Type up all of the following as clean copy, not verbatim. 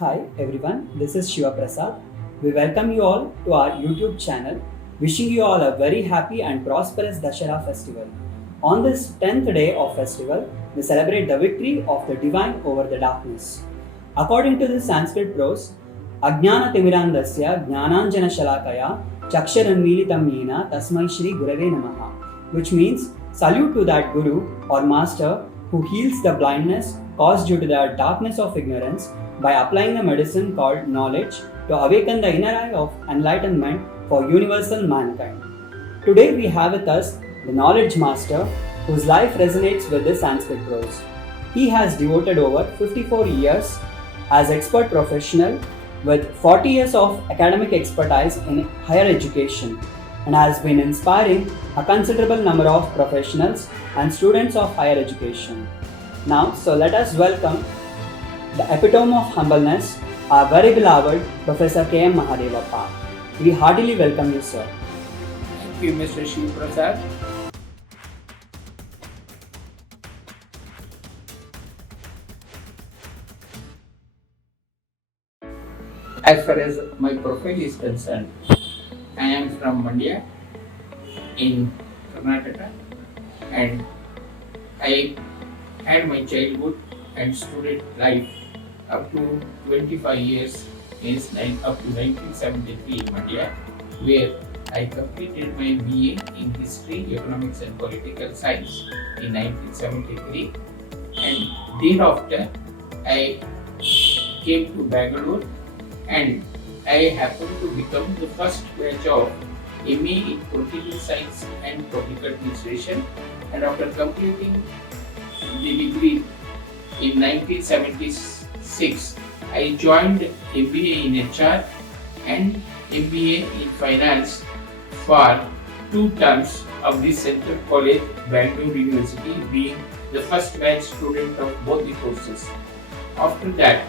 Hi everyone, this is Shiva Prasad. We welcome you all to our YouTube channel, wishing you all a very happy and prosperous Dashera festival. On this 10th day of festival, we celebrate the victory of the divine over the darkness. According to the Sanskrit prose, Ajnana Timirandasya Jnananjana Shalakaya Chaksharanmilitam Yena Tasmai Shri Gurave Namaha, which means salute to that Guru or Master who heals the blindness caused due to the darkness of ignorance by applying the medicine called knowledge to awaken the inner eye of enlightenment for universal mankind. Today we have with us the knowledge master whose life resonates with this Sanskrit prose. He has devoted over 54 years as expert professional with 40 years of academic expertise in higher education and has been inspiring a considerable number of professionals and students of higher education. Now, let us welcome the epitome of humbleness, our very beloved Professor K.M. Mahadevappa. We heartily welcome you, sir. Thank you, Mr. Shiva Prasad. As far as my profile is concerned, I am from Mandya in Karnataka, and I had my childhood and student life up to 25 years, means up to 1973 in Mandya, where I completed my BA in History, Economics and Political Science in 1973, and thereafter I came to Bangalore and I happened to become the first batch of MA in Political Science and Public Administration, and after completing the degree in 1976, I joined MBA in HR and MBA in Finance for 2 terms of the Central College, Bangalore University, being the first batch student of both the courses. After that,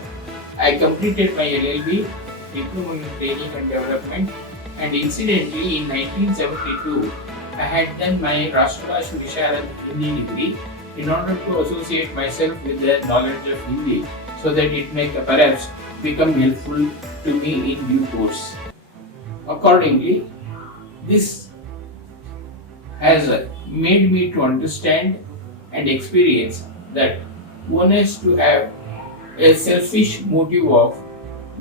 I completed my LL.B, Diploma in Training and Development, and incidentally in 1972, I had done my Rashtrash Visharad Hindi degree in order to associate myself with the knowledge of Hindi so that it may perhaps become helpful to me in due course. Accordingly, this has made me to understand and experience that one has to have a selfish motive of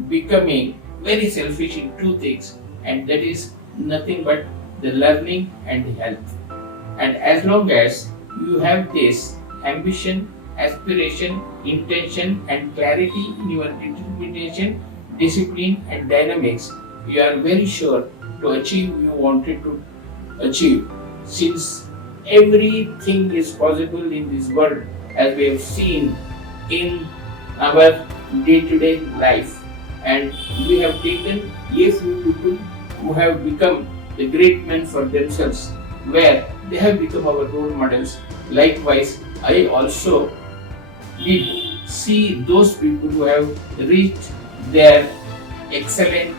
becoming very selfish in 2 things, and that is nothing but the learning and the health. And as long as you have this ambition, aspiration, intention and clarity in your determination, discipline and dynamics, you are very sure to achieve you wanted to achieve, since everything is possible in this world, as we have seen in our day-to-day life. And we have taken a few people who have become the great men for themselves, where they have become our role models. Likewise, I also did see those people who have reached their excellent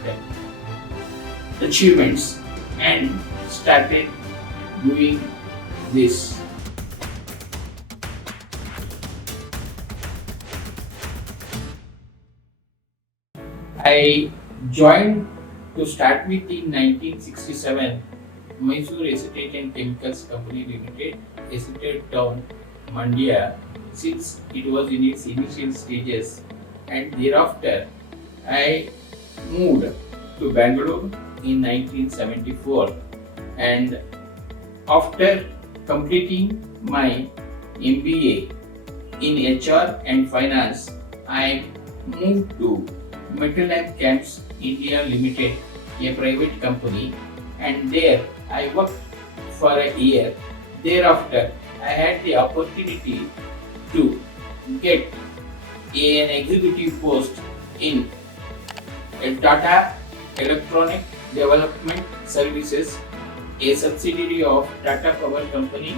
achievements and started doing this. I joined to start with in 1967 Mysore Acetate and Chemicals Company Limited, Acetate Town, Mandya, since it was in its initial stages, and thereafter I moved to Bangalore in 1974, and after completing my MBA in HR and Finance, I moved to Metal and Camps India Limited, a private company, and there I worked for a year. Thereafter, I had the opportunity to get an executive post in TATA Electronic Development Services, a subsidiary of Tata Power Company,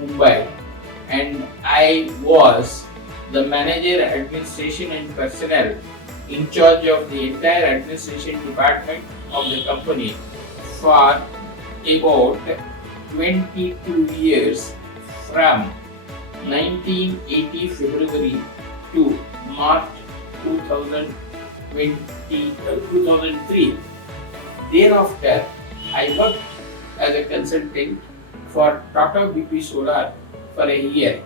Mumbai, and I was the manager, administration and personnel in charge of the entire administration department of the company for about 22 years, from 1980 February to March 2003. Thereafter, I worked as a consultant for TATA BP Solar for a year,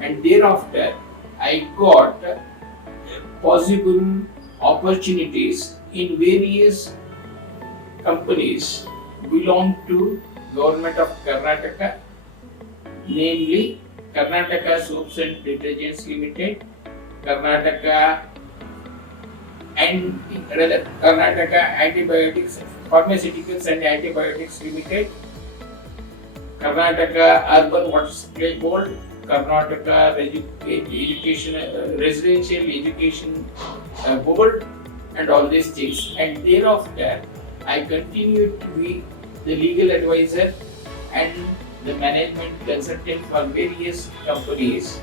and thereafter I got possible opportunities in various companies belong to Government of Karnataka, namely Karnataka Soaps and Detergents Limited, Karnataka Antibiotics, Pharmaceuticals and Antibiotics Limited, Karnataka Urban Water Supply Board, Karnataka Residential Education Board, and all these things. And thereafter, I continued to be the legal advisor and the management consultant for various companies.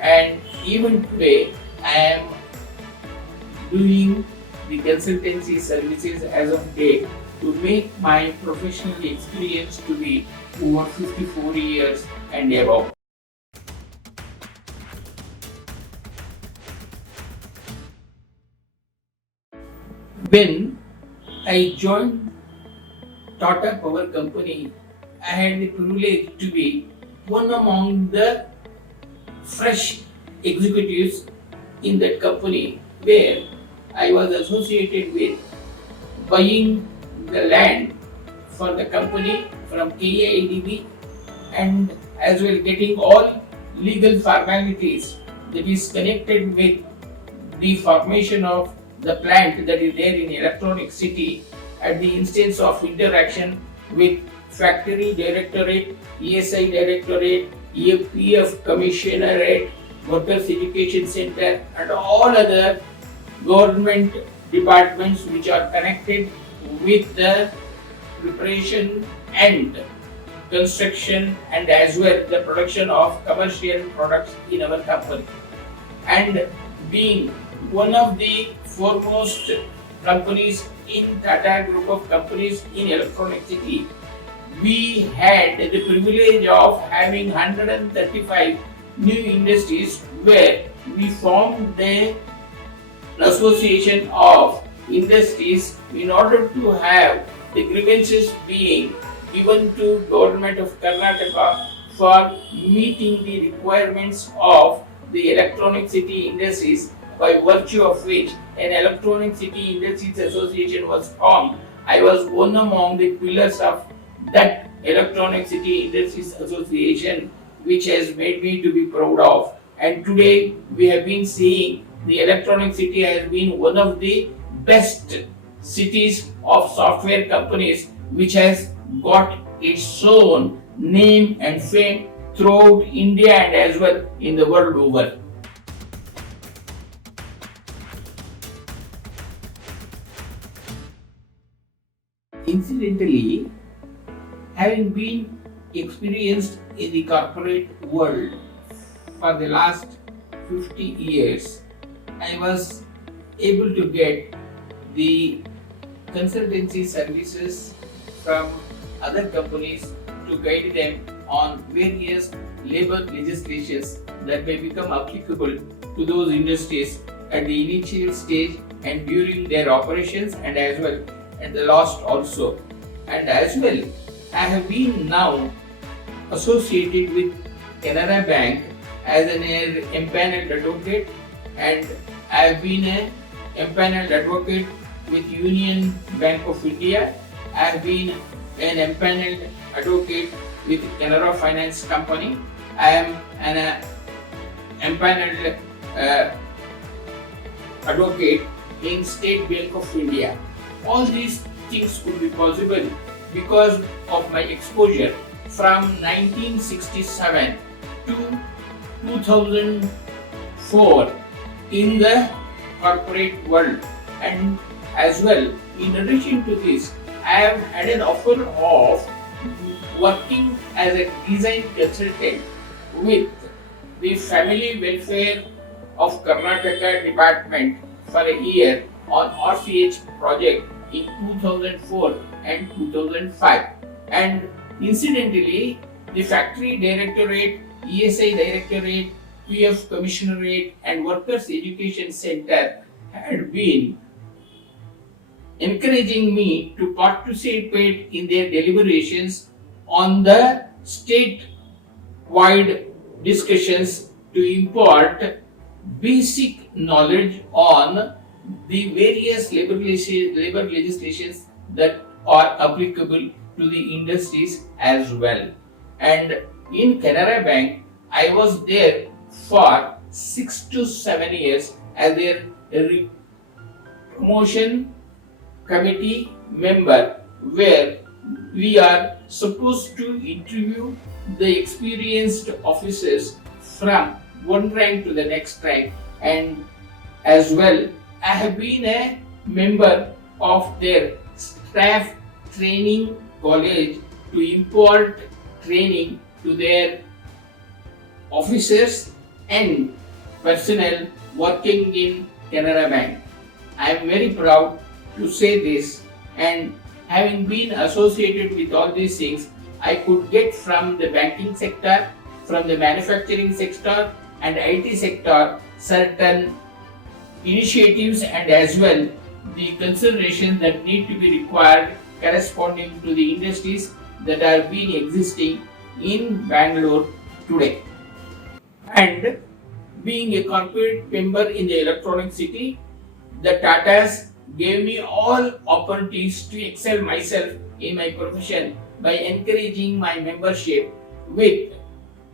And even today, I am doing the consultancy services as of date to make my professional experience to be over 54 years and above. When I joined Tata Power Company, I had the privilege to be one among the fresh executives in that company, where I was associated with buying the land for the company from KIADB, and as well getting all legal formalities that is connected with the formation of the plant that is there in Electronic City, at the instance of interaction with Factory Directorate, ESI Directorate, EFPF Commissionerate, Workers Education Center, and all other government departments which are connected with the preparation and construction and as well the production of commercial products in our company. And being one of the foremost companies in Tata group of companies in Electronic City, we had the privilege of having 135 new industries, where we formed the association of industries in order to have the grievances being given to Government of Karnataka for meeting the requirements of the Electronic City industries, by virtue of which an Electronic City Industries Association was formed. I was one among the pillars of that Electronic City Industries Association, which has made me to be proud of. And today we have been seeing the Electronic City has been one of the best cities of software companies, which has got its own name and fame throughout India and as well in the world over. Incidentally, having been experienced in the corporate world for the last 50 years, I was able to get the consultancy services from other companies to guide them on various labor legislations that may become applicable to those industries at the initial stage and during their operations, and as well at the last also. And as well, I have been now associated with Canara Bank as an empaneled advocate, and I have been an empaneled advocate with Union Bank of India. I have been an empaneled advocate with Canara Finance Company. I am an empaneled advocate in State Bank of India. All these things could be possible because of my exposure from 1967 to 2004 in the corporate world. And as well, in addition to this, I have had an offer of working as a design consultant with the Family Welfare of Karnataka Department for a year on RCH project in 2004 and 2005. And incidentally, the Factory Directorate, ESI Directorate, PF Commissionerate and Workers Education Center had been encouraging me to participate in their deliberations on the state-wide discussions to impart basic knowledge on the various labor legislations that are applicable to the industries as well. And in Canara Bank, I was there for 6 to 7 years as their promotion committee member, where we are supposed to interview the experienced officers from one rank to the next rank. And as well, I have been a member of their staff training college to impart training to their officers and personnel working in Canara Bank. I am very proud to say this, and having been associated with all these things, I could get from the banking sector, from the manufacturing sector and IT sector certain initiatives and as well the considerations that need to be required corresponding to the industries that are being existing in Bangalore today. And being a corporate member in the electronic city, the Tatas gave me all opportunities to excel myself in my profession by encouraging my membership with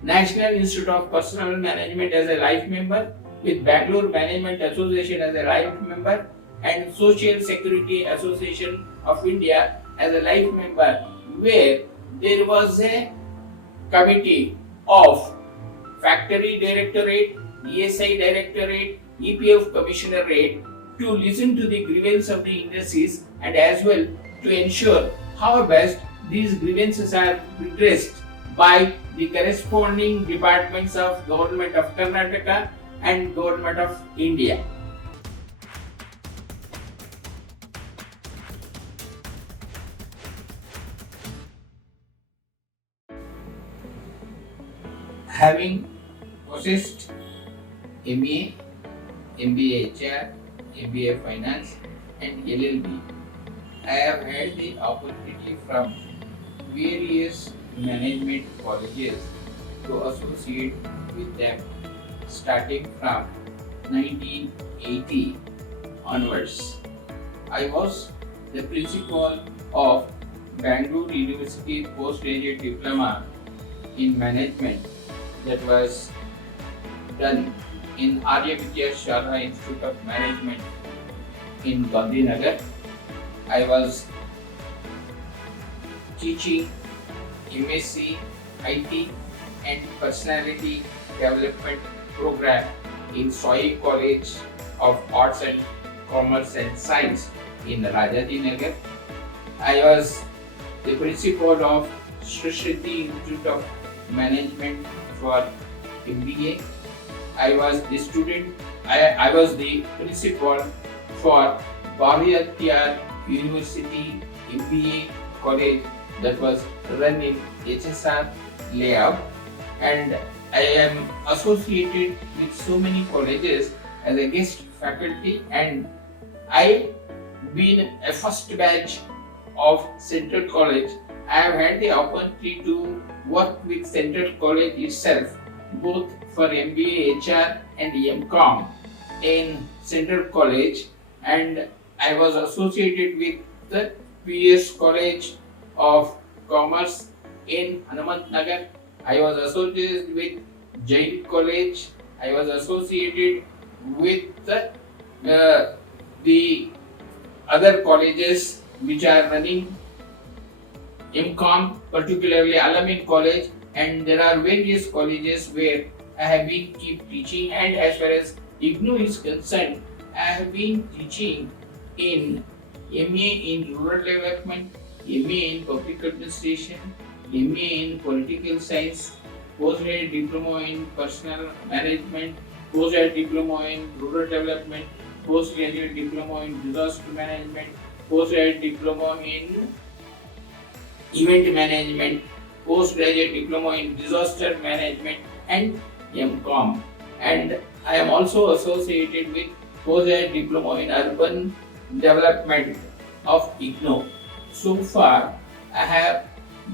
National Institute of Personnel Management as a life member, with Bangalore Management Association as a life member, and Social Security Association of India as a life member, where there was a committee of Factory Directorate, ESI Directorate, EPF Commissionerate to listen to the grievances of the industries and as well to ensure how best these grievances are redressed by the corresponding departments of Government of Karnataka and Government of India. Having possessed MA, MBA HR, MBA Finance and LL.B, I have had the opportunity from various management colleges to associate with them starting from 1980 onwards. I was the principal of Bangalore University Postgraduate Diploma in Management that was done in Aryabhitya Sharma Institute of Management in Gandhinagar. I was teaching MSc, IT and Personality Development Program in Soy College of Arts and Commerce and Science in Rajajinagar. I was the principal of Srishti Institute of Management for MBA. I was the principal for Bharatiyar University MBA college that was run in HSR layout, and I am associated with so many colleges as a guest faculty, and I been a first batch of Central College. I have had the opportunity to work with Central College itself, both for MBA HR and MCOM in Central College, and I was associated with the PS College of Commerce in Hanumant Nagar. I was associated with Jain College. I was associated with the other colleges which are running MCOM, particularly Alamin College, and there are various colleges where I have been keep teaching. And as far as IGNOU is concerned, I have been teaching in MA in Rural Development, MA in Public Administration, MA in Political Science, Postgraduate Diploma in Personal Management, Postgraduate Diploma in Rural Development, Postgraduate Diploma in Disaster Management, Postgraduate Diploma in Event Management, Postgraduate Diploma in Disaster Management and MCOM. and I am also associated with Postgraduate Diploma in Urban Development of IGNOU. So far, I have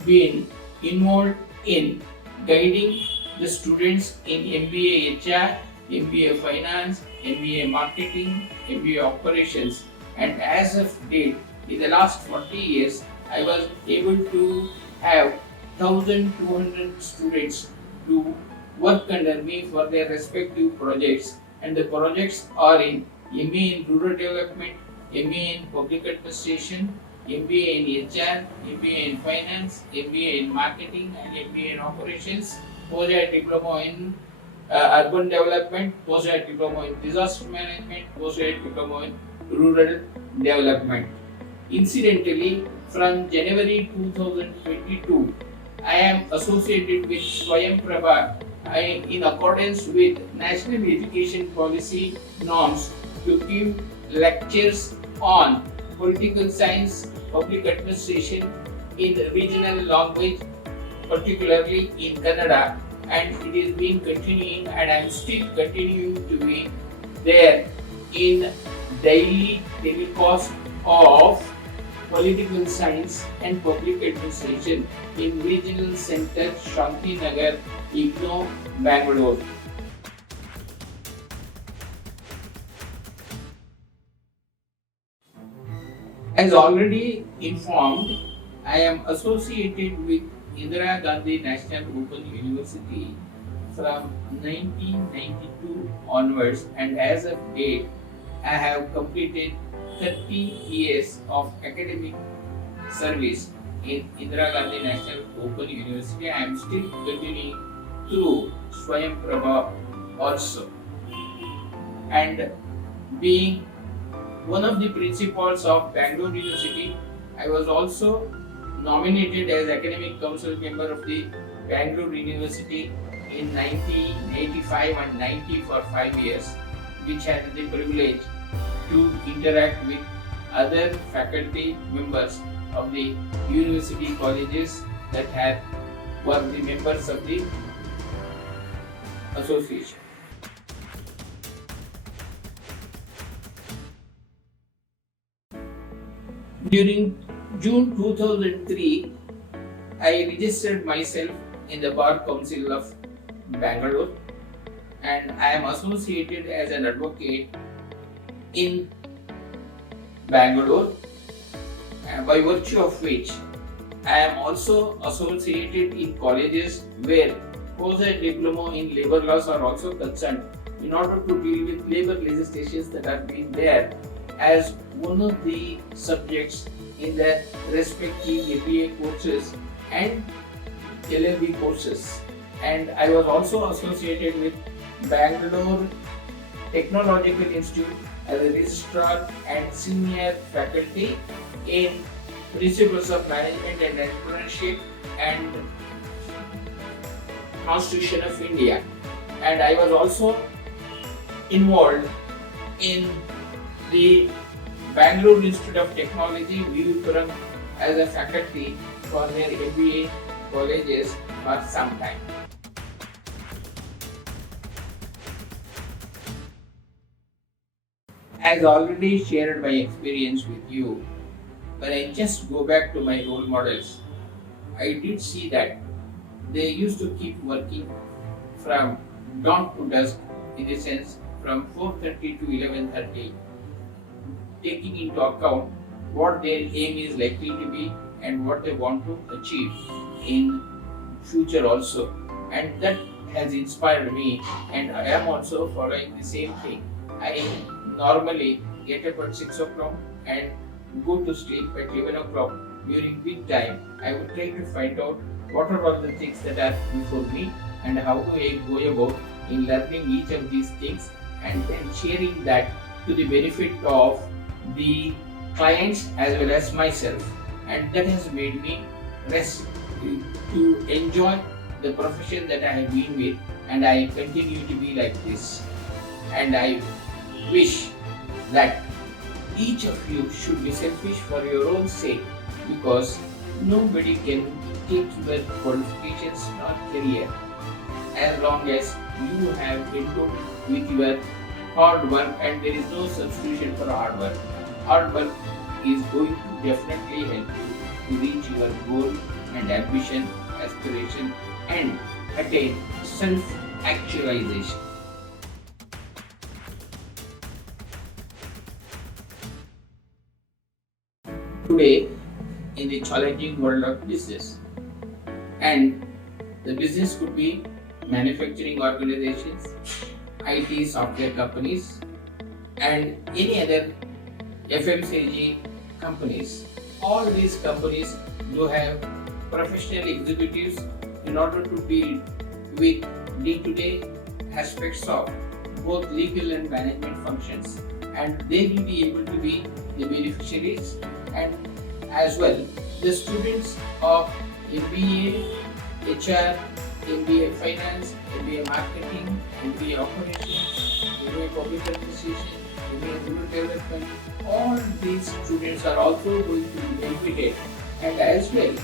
been involved in guiding the students in MBA HR, MBA Finance, MBA Marketing, MBA Operations, and as of date, in the last 40 years, I was able to have 1,200 students to work under me for their respective projects, and the projects are in MA in Rural Development, MA in Public Administration, MBA in HR, MBA in Finance, MBA in Marketing, and MBA in Operations, Postgraduate Diploma in Urban Development, Postgraduate Diploma in Disaster Management, Postgraduate Diploma in Rural Development. Incidentally, from January 2022, I am associated with Swayamprabha in accordance with National Education Policy norms to give lectures on political science, public administration in regional language, particularly in Kannada, and it is been continuing, and I am still continuing to be there in daily telecast of political science and public administration in regional center Shantinagar, IGNOU, Bangalore. As already informed, I am associated with Indira Gandhi National Open University from 1992 onwards, and as of date, I have completed 30 years of academic service in Indira Gandhi National Open University. I am still continuing through Swayamprabha also, and being one of the principals of Bangalore University, I was also nominated as academic council member of the Bangalore University in 1985 and 90 for 5 years, which had the privilege to interact with other faculty members of the university colleges that were the members of the association. During June 2003, I registered myself in the Bar Council of Bangalore, and I am associated as an advocate in Bangalore, by virtue of which I am also associated in colleges where postgraduate diploma in labor laws are also concerned, in order to deal with labor legislations that are being there as one of the subjects in the respective MBA courses and LL.B courses. And I was also associated with Bangalore Technological Institute as a registrar and senior faculty in Principles of Management and Entrepreneurship and Constitution of India. And I was also involved in the Bangalore Institute of Technology, Vivipuram, as a faculty for their MBA colleges for some time. As already shared my experience with you, when I just go back to my role models, I did see that they used to keep working from dawn to dusk, in the sense from 4:30 to 11:30, taking into account what their aim is likely to be and what they want to achieve in future also. And that has inspired me, and I am also following the same thing. I normally get up at 6 o'clock and go to sleep at 11 o'clock. During peak time, I would try to find out what are all the things that are before me and how do I go about in learning each of these things, and then sharing that to the benefit of the clients as well as myself. And that has made me rest to enjoy the profession that I have been with, and I continue to be like this. And I wish that each of you should be selfish for your own sake, because nobody can take your qualifications or career as long as you have input with your hard work, and there is no substitution for hard work. Hard work is going to definitely help you to reach your goal and ambition, aspiration, and attain self-actualization. Today, in the challenging world of business, and the business could be manufacturing organizations, IT software companies, and any other FMCG companies. All these companies do have professional executives in order to deal with day-to-day aspects of both legal and management functions, and they will be able to be the beneficiaries and as well the students of MBA, HR, MBA Finance, MBA Marketing, MBA Operations, MBA Public Administration, MBA Rural Development. All these students are also going to be benefited, and as well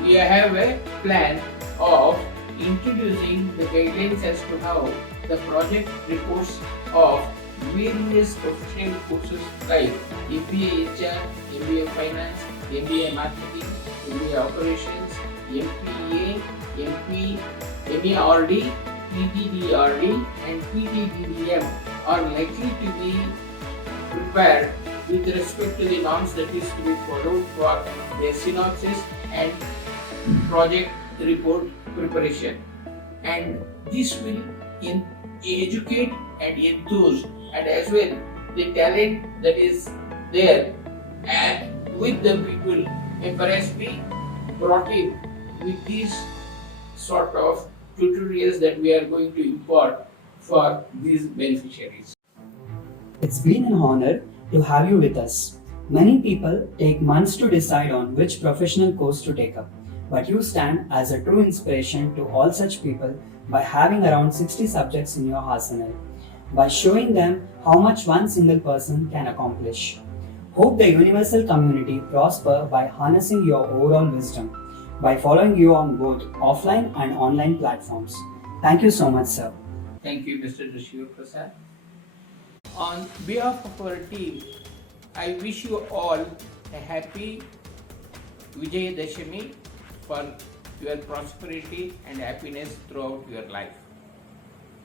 we have a plan of introducing the guidelines as to how the project reports of various professional courses like MBA HR, MBA Finance, MBA Marketing, MBA Operations, MPA, MP, MARD, PGDRD and PGDDM are likely to be prepared with respect to the norms that is to be followed for their synopsis and project report preparation. And this will educate and enthuse, and as well the talent that is there and with the people embarrass me brought in with these sort of tutorials that we are going to impart for these beneficiaries. It's been an honor to have you with us. Many people take months to decide on which professional course to take up, but you stand as a true inspiration to all such people by having around 60 subjects in your arsenal, by showing them how much one single person can accomplish. Hope the universal community prosper by harnessing your overall wisdom, by following you on both offline and online platforms. Thank you so much, sir. Thank you, Mr. Shiva Prasad. On behalf of our team, I wish you all a happy Vijayadashami for your prosperity and happiness throughout your life.